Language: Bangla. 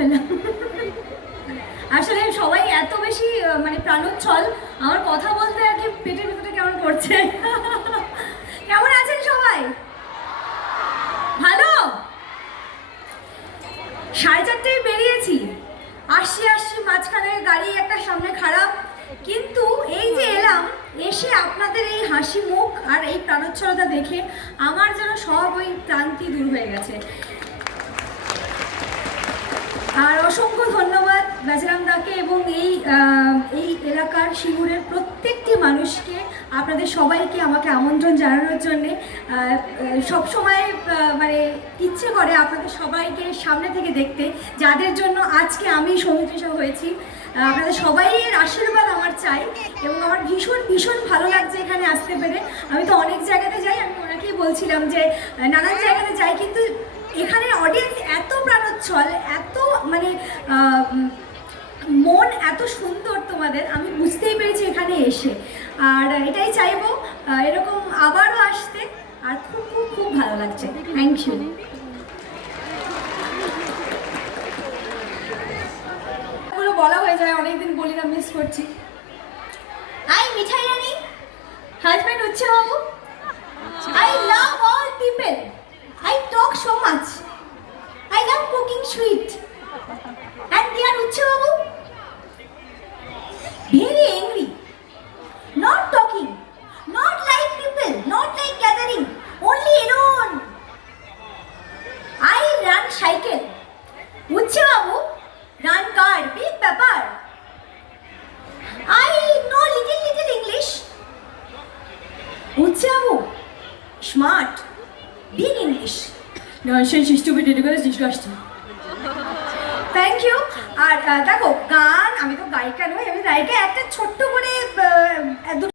ফেললাম আসলে সবাই এত বেশি মানে প্রাণোচ্ছল, আমার কথা বলতে আর কি পেটের ভিতরে কেমন করছে কেমন আছেন সবাই? ভালো? সাড়ে চারটেয় বেরিয়েছি। আসছি আসছি মাঝখানে গাড়ি একটা সামনে খারাপ। কিন্তু এই যে এলাম, এসে আপনাদের এই হাসি মুখ আর এই প্রাণোচ্ছলতা দেখে আমার যেন সব ওই ক্লান্তি দূর হয়ে গেছে। আর অসংখ্য ধন্যবাদ বেজরাম দাকে এবং এই এই এলাকার শিমুরের প্রত্যেকটি মানুষকে, আপনাদের সবাইকে আমাকে আমন্ত্রণ জানানোর জন্যে। সব সময় মানে ইচ্ছে করে আপনাদের সবাইকে সামনে থেকে দেখতে, যাদের জন্য আজকে আমি সমিত্রিত হয়েছি। আপনাদের সবাইয়ের আশীর্বাদ আমার চাই এবং আমার ভীষণ ভীষণ ভালো লাগছে এখানে আসতে পেরে। আমি তো অনেক জায়গাতে যাই, আমি ওনাকেই বলছিলাম যে নানান জায়গাতে যাই, কিন্তু এখানে অডিয়েন্স এত প্রাণোচ্ছল, এত মানে মন এত সুন্দর তোমাদের, আমি বুঝতেই পেরেছি এখানে এসে। আর এটাই চাইব এরকম আবারও আসতে, আর খুব খুব খুব ভালো লাগছে। থ্যাংক ইউ বলা হয়ে যায়, অনেকদিন বলি না মিস করছি। আই, মিঠাই রানী হাজব্যান্ড উচ্ছে বাবু। I love all people I talk so much I love cooking sweet হচ্ছে Abu smart big English nonsense is stupid educator thank you আর দেখো গান আমি তো গায়িকা নই আমি গায়িকা একটা ছোট্ট করে